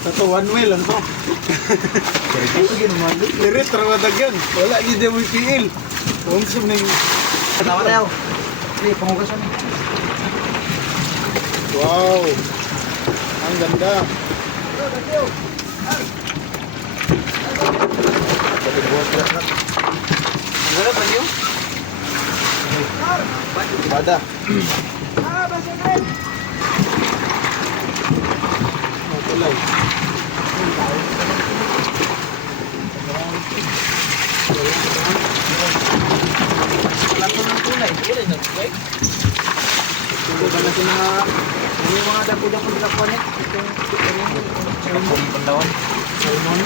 Ito, one way lang to. Lirit, trawadag yan. Wala, hindi mo ipiil. Huwag sa mga... Tama na yaw. Sige, pangugasan mo. Wow! Ang ganda. Ang ganda ba niyo? Bada. Tulay. Wala ko ng tulay. Ilan na tulay? Ito ba na sila... Ano yung mga dapo-dapo nila po niya? Itong pandawan. Salmon.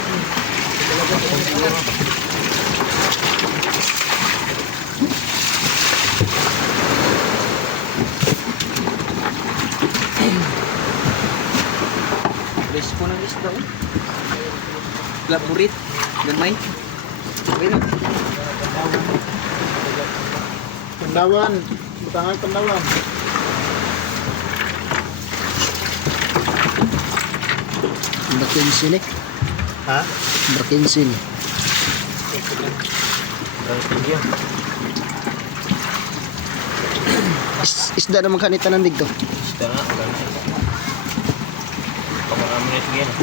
Best po ng isda. Laburit. Gamay. Okay na. Pandawan. Butangan Pandawan. Berkensin eh. Ha? Berkensin eh. Isda naman kanita ng digdo. Isda nga. Pamarami na sige na.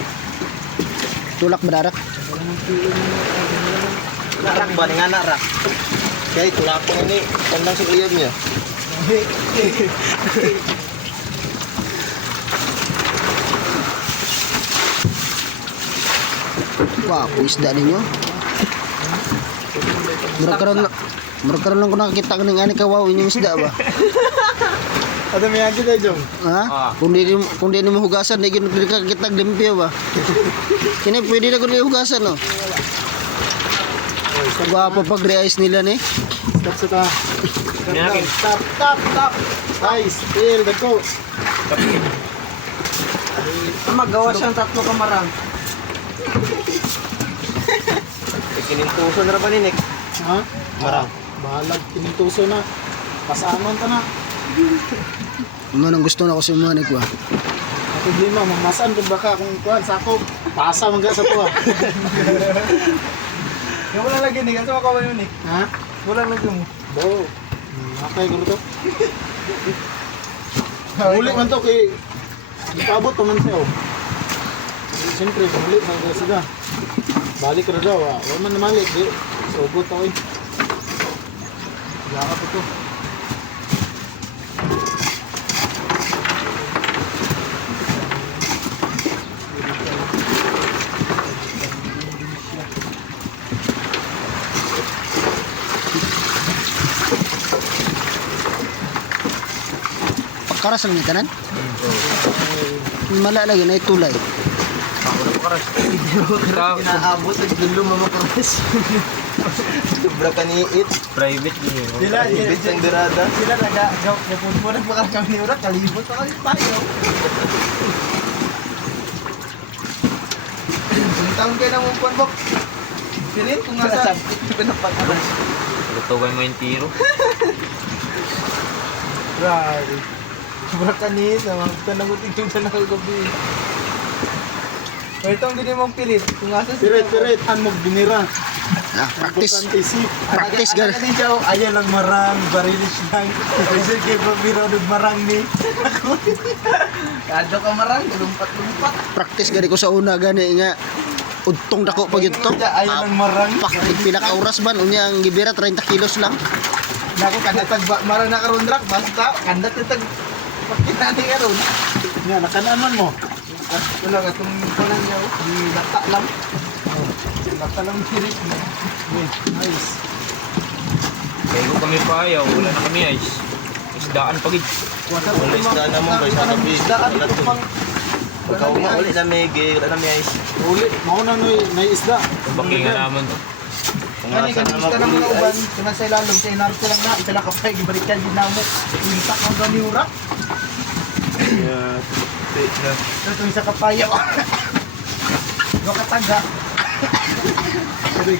Tulak badarak. Narak ba? Nga narak. Kaya tulapong ini. Pandang sa uyab niya. Wah, isda ninyo. Merekaron lang ko nakakita ko ng ani kawaw inyong isda ba? Ada may agi tayo, Jong. Ha? Kung di mo hugasan, di ka kita limpyo ba? Kini pwede na ko hugasan no. Gwapo pag re-ice nila ni. Stop sa ta. Stop. Nice. Feel the go. Magawa siyang tatlo kamarang. Kinintuso na ba ni Nick? Ha? Marang. Bahalag. Kinintuso na. Pasanon ta na. Ano nang gusto na ko si Manik ba? Ang problema, mamasan kung baka kung kuhan, sakop. Pasa mga sa tuwa. Yung wala lagi Nick. Ano makawa yun Nick? Ha? Wala lagi mo. Bo. Nakay ko to. Huli man to kay ipabot pa man siya. Siyempre, huli na sila. Balik ka na daw. Wala man namalik. Sobot ako eh. Laka pa to. Pagkaras lang ni tanan? Mala lagi na itulay. Ako na pakaras. Inaabot at dulo mamakaras. Sobra ka ni it. Private yun. Private ang dirada. Sila nag-gawp na po na pakaras kami ni Urak. Kalibot na kami tayo. Kung taon kayo ng umpuan, Bok. Pirin kung nga sa... Pinapakaras. Lutugan mo yung tiro. Grabe. Sobra kanina. Panagutin yung sa nakagabi. Pero itong hindi mong pilit. Kung nga sa... Pirit. Anmog binira. Practice. Isip. Practice gar. Ayan lang marang. Barilis lang. Kasi kay Pabiro marang ni. Kado ka marang. Lumpat-lumpat. Practice gani ko sa una gani nga udtong dako pag ito. Ayan lang marang. Pak pinaka oras ban unya ang gibira 30 kilos lang. Naku, kanda tag marang nakarundrak. Basta, kanda tag pagkinani ka ron. Nga, nakanaaman mo. Wala ka itong palang niya. Di lata lang. Lata lang sirit mo. Nice. Kaya kung kami pa ayaw, wala na kami ice. Isdaan pagid. Wala isda na mo, guys. Isdaan ito pang... Pagkaw mo, ulit na may gay, wala na may ice. Uli, mauna na isda. Baki nga naman to. Kung nasa na mga uban, kung nasa ilalong, sa inarte lang na, ito nakapay, gibalikan din na mo. Intak ang ganiura. Ito yung sa kapayaw. Yung kataga. Kubig.